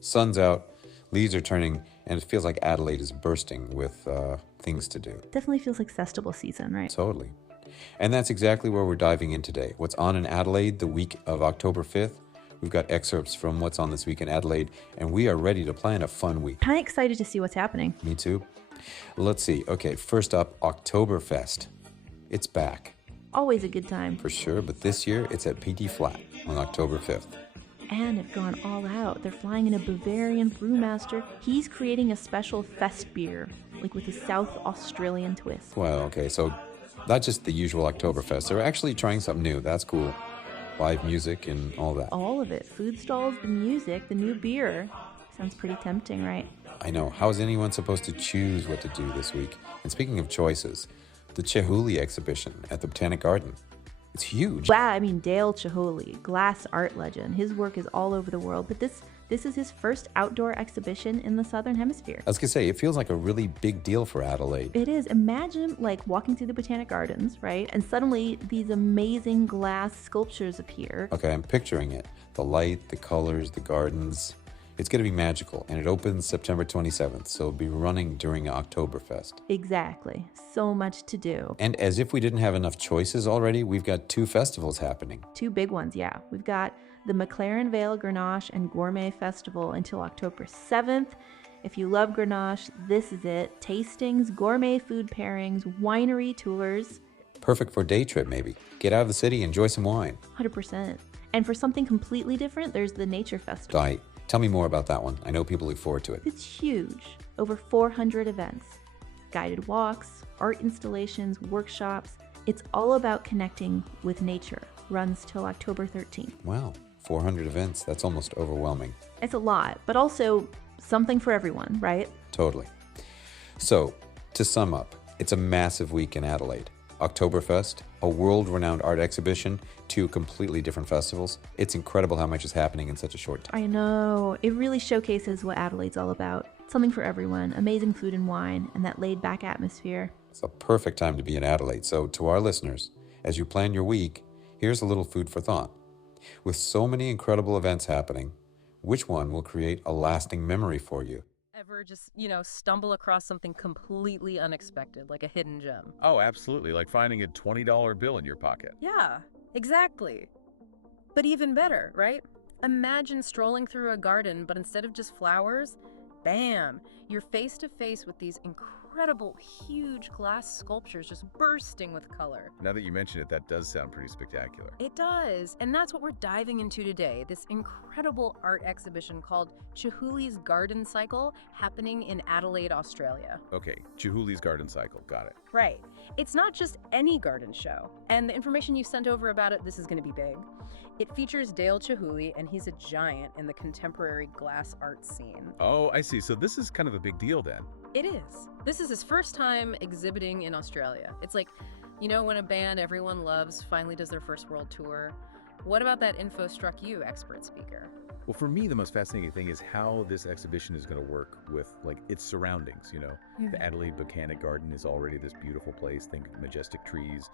Sun's out, leaves are turning, and it feels like Adelaide is bursting with things to do. Definitely feels like festival season, right? Totally. And that's exactly where we're diving in today. What's on in Adelaide the week of October 5th? We've got excerpts from what's on this week in Adelaide, and we are ready to plan a fun week. Kind of excited to see what's happening. Me too. Let's see. Okay, first up, Oktoberfest. It's back. Always a good time. For sure, but this year it's at PT Flat on October 5th. And have gone all out. They're flying in a Bavarian brewmaster. He's creating a special fest beer, like with a South Australian twist. Well, okay, so not just the usual Oktoberfest. They're actually trying something new. That's cool. Live music and all that. All of it. Food stalls, the music, the new beer. Sounds pretty tempting, right? I know. How is anyone supposed to choose what to do this week? And speaking of choices, the Chihuly exhibition at the Botanic Garden. It's huge. Wow, I mean, Dale Chihuly, glass art legend. His work is all over the world, but this is his first outdoor exhibition in the Southern Hemisphere. I was going to say, it feels like a really big deal for Adelaide. It is. Imagine like walking through the Botanic Gardens, right? And suddenly these amazing glass sculptures appear. Okay, I'm picturing it. The light, the colors, the gardens. It's going to be magical, and it opens September 27th, so it'll be running during Oktoberfest. Exactly. So much to do. And as if we didn't have enough choices already, we've got 2 festivals happening. 2 big ones, yeah. We've got the McLaren Vale Grenache and Gourmet Festival until October 7th. If you love Grenache, this is it. Tastings, gourmet food pairings, winery tours. Perfect for a day trip, maybe. Get out of the city, enjoy some wine. 100%. And for something completely different, there's the Nature Festival. Right. Tell me more about that one. I know people look forward to it. It's huge. Over 400 events. Guided walks, art installations, workshops. It's all about connecting with nature. Runs till October 13th. Wow. 400 events. That's almost overwhelming. It's a lot, but also something for everyone, right? Totally. So, to sum up, it's a massive week in Adelaide. Oktoberfest, a world-renowned art exhibition, 2 completely different festivals. It's incredible how much is happening in such a short time. I know. It really showcases what Adelaide's all about. Something for everyone, amazing food and wine, and that laid-back atmosphere. It's a perfect time to be in Adelaide. So to our listeners, as you plan your week, here's a little food for thought. With so many incredible events happening, which one will create a lasting memory for you? Ever just, stumble across something completely unexpected, like a hidden gem? Oh, absolutely. Like finding a $20 bill in your pocket. Yeah, exactly. But even better, right? Imagine strolling through a garden, but instead of just flowers, bam, you're face to face with these incredible, huge glass sculptures just bursting with color. Now that you mention it, that does sound pretty spectacular. It does, and that's what we're diving into today, this incredible art exhibition called Chihuly's Garden Cycle, happening in Adelaide, Australia. Okay, Chihuly's Garden Cycle, got it. Right. It's not just any garden show, and the information you sent over about it, this is going to be big. It features Dale Chihuly, and he's a giant in the contemporary glass art scene. Oh, I see. So this is kind of a big deal then. It is. This is his first time exhibiting in Australia. It's like, when a band everyone loves finally does their first world tour. What about that info struck you, expert speaker? Well, for me, the most fascinating thing is how this exhibition is going to work with, its surroundings, The Adelaide Botanic Garden is already this beautiful place. Think majestic trees,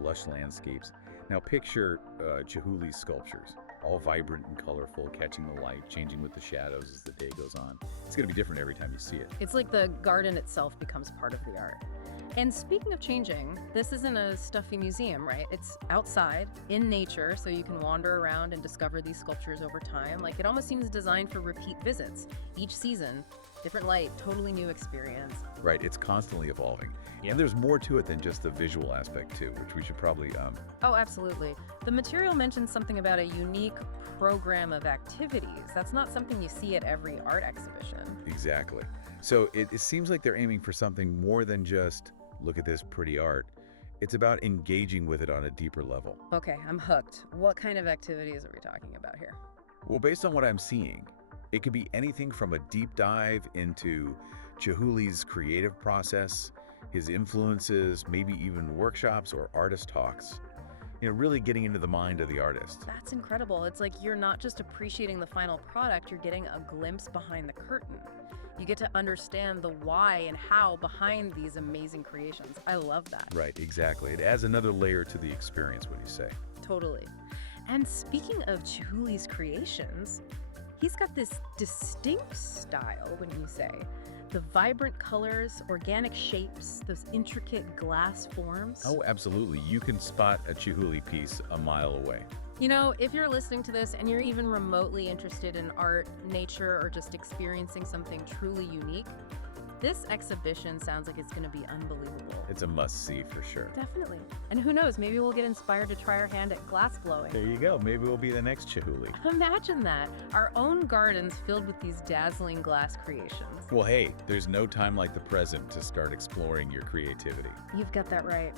lush landscapes. Now picture Chihuly's sculptures, all vibrant and colorful, catching the light, changing with the shadows as the day goes on. It's going to be different every time you see it. It's like the garden itself becomes part of the art. And speaking of changing, this isn't a stuffy museum, right? It's outside, in nature, so you can wander around and discover these sculptures over time. Like, it almost seems designed for repeat visits. Each season, different light, totally new experience. Right, it's constantly evolving. And there's more to it than just the visual aspect, too, which we should probably... Oh, absolutely. The material mentions something about a unique program of activities. That's not something you see at every art exhibition. Exactly. So it seems like they're aiming for something more than just, look at this pretty art. It's about engaging with it on a deeper level. Okay, I'm hooked. What kind of activities are we talking about here? Well, based on what I'm seeing, it could be anything from a deep dive into Chihuly's creative process, his influences, maybe even workshops or artist talks. Really getting into the mind of the artist. That's incredible. It's like you're not just appreciating the final product, you're getting a glimpse behind the curtain. You get to understand the why and how behind these amazing creations. I love that. Right, exactly. It adds another layer to the experience, what do you say? Totally. And speaking of Chihuly's creations, He's got this distinct style, wouldn't you say? The vibrant colors, organic shapes, those intricate glass forms. Oh, absolutely. You can spot a Chihuly piece a mile away. You know, if you're listening to this and you're even remotely interested in art, nature, or just experiencing something truly unique, this exhibition sounds like it's going to be unbelievable. It's a must-see for sure. Definitely. And who knows, maybe we'll get inspired to try our hand at glass blowing. There you go. Maybe we'll be the next Chihuly. Imagine that. Our own gardens filled with these dazzling glass creations. Well, hey, there's no time like the present to start exploring your creativity. You've got that right.